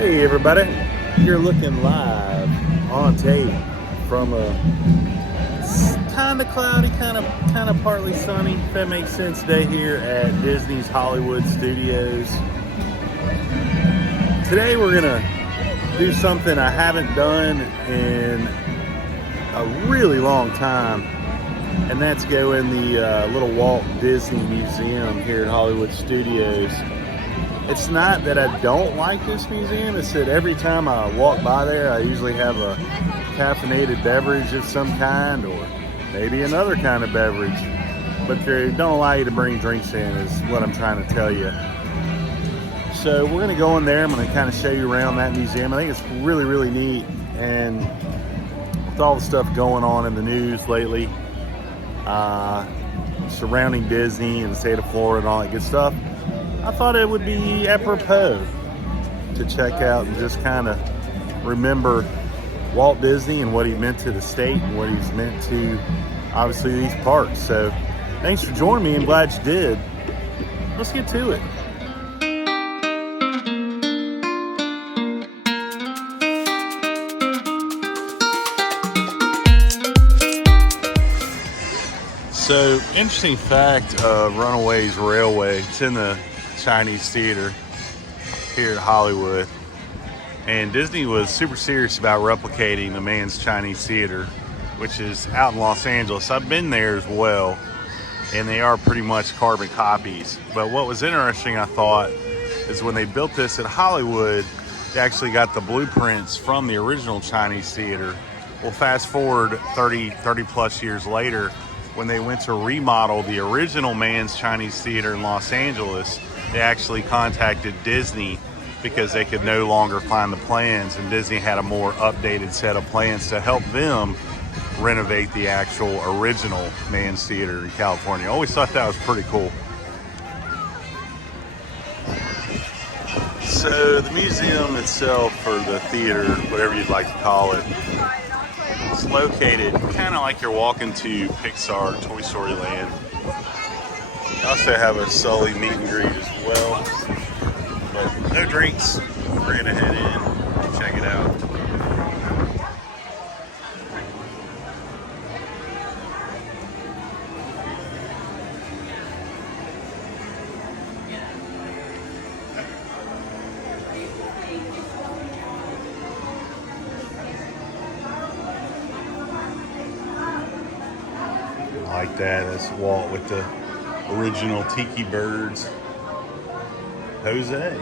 Hey everybody, you're looking live on tape from a kind of cloudy, kind of partly sunny, if that makes sense, day here at Disney's Hollywood Studios. Today we're gonna do something I haven't done in a really long time, and that's go in the little Walt Disney Museum here at Hollywood Studios. It's not that I don't like this museum, it's that every time I walk by there, I usually have a caffeinated beverage of some kind, or maybe another kind of beverage. But they don't allow you to bring drinks in, is what I'm trying to tell you. So we're gonna go in there, I'm gonna kind of show you around that museum. I think it's really, really neat, and with all the stuff going on in the news lately, surrounding Disney and the state of Florida and all that good stuff, I thought it would be apropos to check out and just kind of remember Walt Disney and what he meant to the state and what he's meant to, obviously, these parks. So thanks for joining me. I'm glad you did. Let's get to it. So, interesting fact of Runaways Railway. It's in the Chinese Theater here at Hollywood, and Disney was super serious about replicating the Mann's Chinese Theater, which is out in Los Angeles. I've been there as well, and they are pretty much carbon copies. But what was interesting, I thought, is when they built this at Hollywood, they actually got the blueprints from the original Chinese Theater. Well, fast forward 30 plus years later, when they went to remodel the original Mann's Chinese Theater in Los Angeles, they actually contacted Disney because they could no longer find the plans, and Disney had a more updated set of plans to help them renovate the actual original Mann's Theater in California. I always thought that was pretty cool. So the museum itself, or the theater, whatever you'd like to call it, it's located kind of like you're walking to Pixar Toy Story Land. They also have a Sully meet and greet as well. But no drinks. We're gonna head in, check it out. Like that, that's Walt with the original Tiki Birds. Jose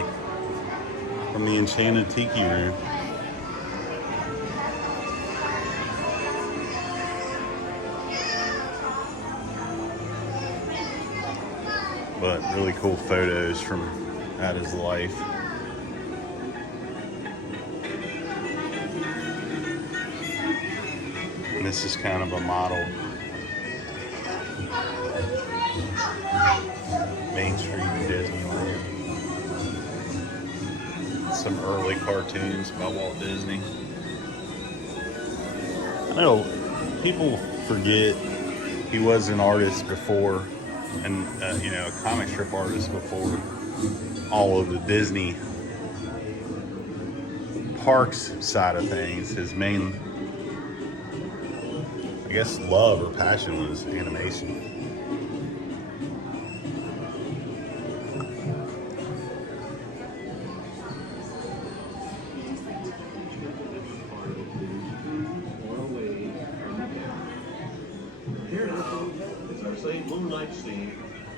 from the Enchanted Tiki Room. But really cool photos from out his life. And this is kind of a model Main Street Disneyland. Some early cartoons by Walt Disney. I know people forget he was an artist before, and a comic strip artist before all of the Disney parks side of things. His main, I guess, love or passion was animation. It's our same moonlight scene,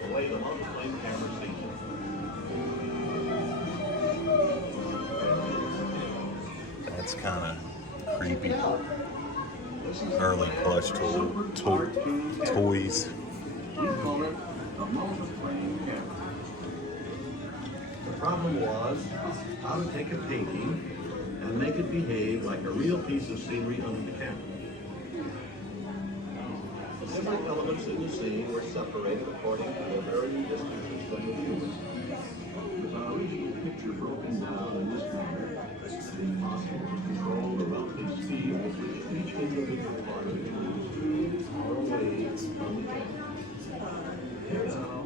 the way the multi-plane camera sees it. That's kind of creepy. Early plush toys. We call it a multi-plane camera. The problem was how to take a painting and make it behave like a real piece of scenery under the camera. Different elements in the scene were separated according to their varying distances from the viewer. With our original picture broken down in this manner, it is possible to control the relative speed with which each individual part of it moves or away from the camera. Here now,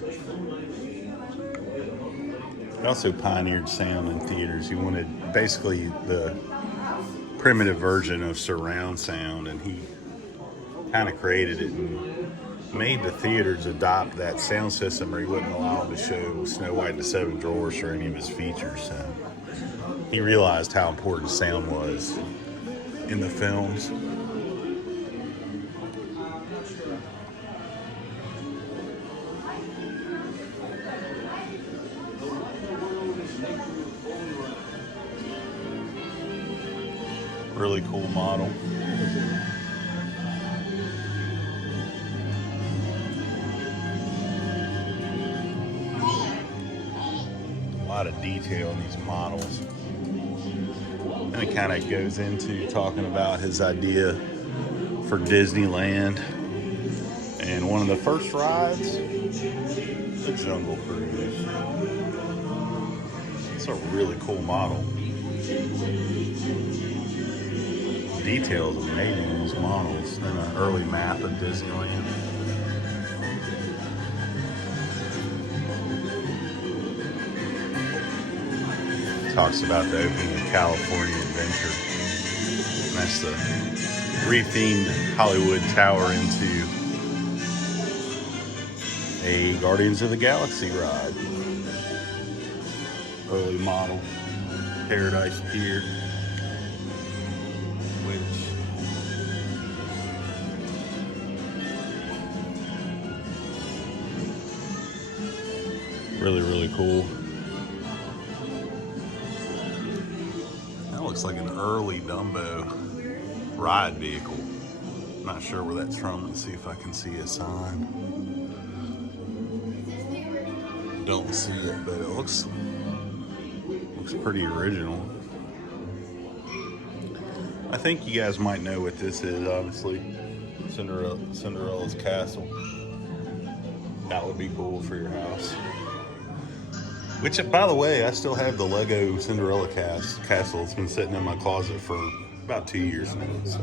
there's a moonlight scene, the way the multi-plane camera also pioneered sound in theaters. He wanted basically the primitive version of surround sound, and he kind of created it and made the theaters adopt that sound system, or he wouldn't allow them to show Snow White and the Seven Dwarfs or any of his features. So he realized how important sound was in the films. Really cool model. A lot of detail in these models. And it kind of goes into talking about his idea for Disneyland. And one of the first rides, the Jungle Cruise. It's a really cool model. Details amazing in these models and an early map of Disneyland. Talks about the opening of California Adventure. And that's the rethemed Hollywood Tower into a Guardians of the Galaxy ride. Early model, Paradise Pier. Really, really cool. That looks like an early Dumbo ride vehicle. Not sure where that's from. Let's see if I can see a sign. Don't see it, but it looks pretty original. I think you guys might know what this is, obviously. Cinderella's castle. That would be cool for your house. Which, by the way, I still have the Lego Cinderella castle. It's been sitting in my closet for about 2 years now, so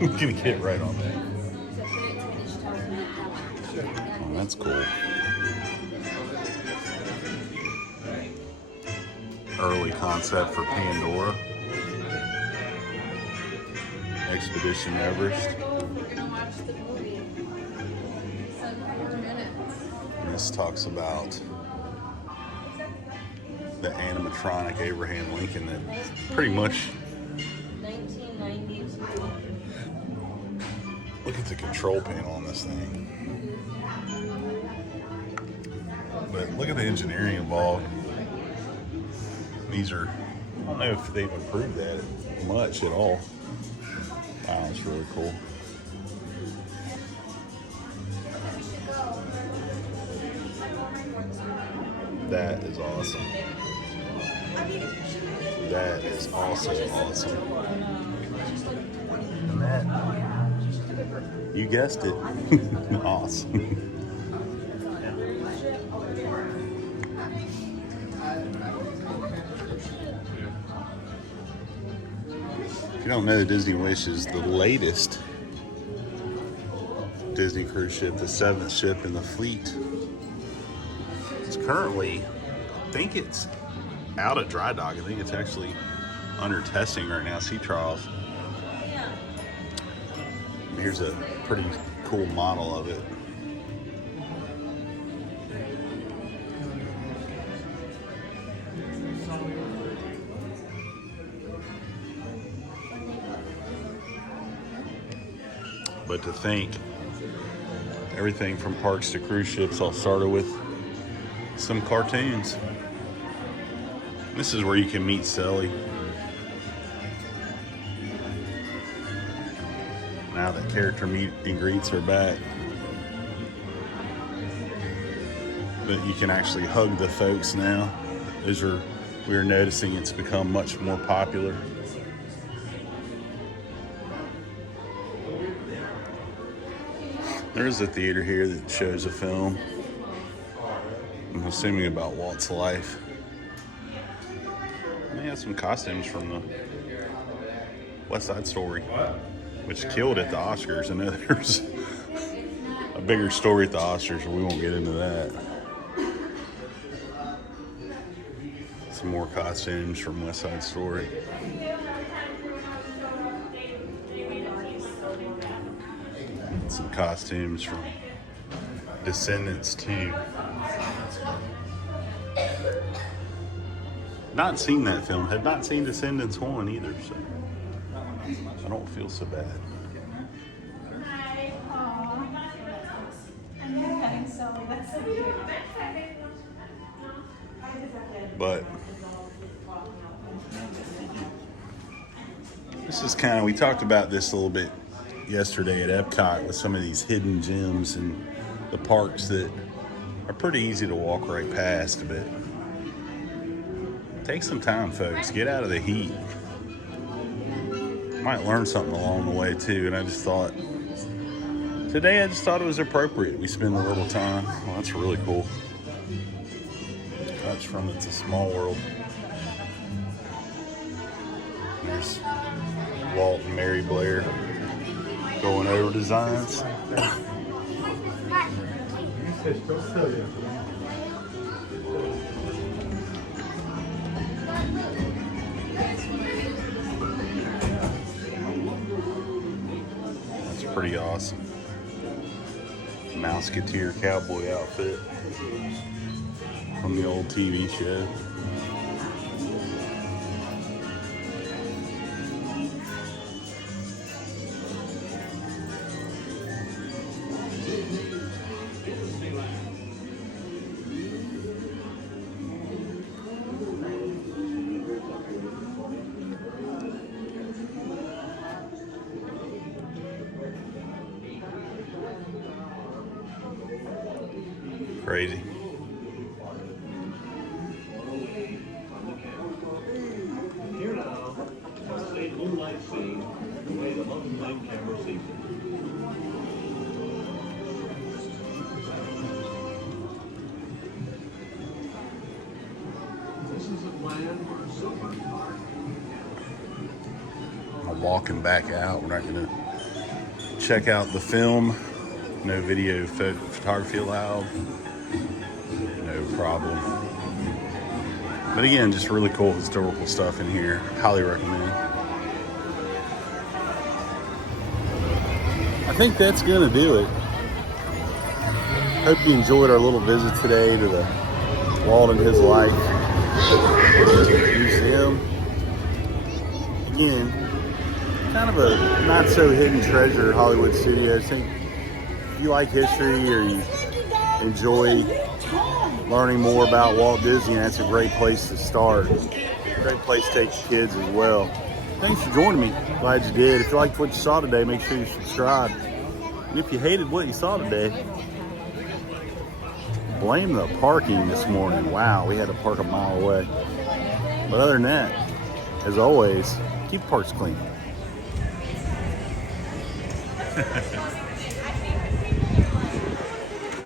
I'm gonna get right on that. Oh, that's cool. Early concept for Pandora. Expedition Everest. And this talks about the animatronic Abraham Lincoln that pretty much 1992. Look at the control panel on this thing. But look at the engineering involved. These are, I don't know if they've improved that much at all. Wow, that's really cool. That is awesome. That is also awesome. And that, you guessed it, awesome. If you don't know, the Disney Wish is the latest Disney cruise ship, the 7th ship in the fleet. It's currently, I think it's out of dry dock. I think it's actually under testing right now, sea trials. Here's a pretty cool model of it. But to think, everything from parks to cruise ships all started with some cartoons. This is where you can meet Sully. Now that character meet and greets are back. But you can actually hug the folks now. We're noticing it's become much more popular. There is a theater here that shows a film, I'm assuming about Walt's life. They have some costumes from the West Side Story, which killed at the Oscars. I know there's a bigger story at the Oscars, but we won't get into that. Some more costumes from West Side Story. Some costumes from Descendants 2. Not seen that film. Have not seen Descendants 1 either, so I don't feel so bad. Hi. Aww. And you're cutting so that's so cute. But this is kind of, we talked about this a little bit yesterday at Epcot with some of these hidden gems and the parks that are pretty easy to walk right past, but take some time, folks. Get out of the heat. Might learn something along the way too, and I just thought today it was appropriate we spend a little time. Well, that's really cool. Touch from It's a Small World. There's Walt and Mary Blair going over designs. That's pretty awesome. Mouseketeer cowboy outfit from the old TV show. Crazy. Here now, a state moonlight scene, the way the mountain light camera sees it. This is a plan for a super park. I'm walking back out. We're not going to check out the film. No video photography allowed. No problem. But again, just really cool historical stuff in here. Highly recommend. I think that's going to do it. Hope you enjoyed our little visit today to the Walt and His Life Museum. Again, kind of a not so hidden treasure, Hollywood Studios. I think if you like history or you enjoy learning more about Walt Disney, that's a great place to start. Great place to take your kids as well. Thanks for joining me. Glad you did. If you liked what you saw today, make sure you subscribe. And if you hated what you saw today, blame the parking this morning. Wow, we had to park a mile away. But other than that, as always, keep parks clean.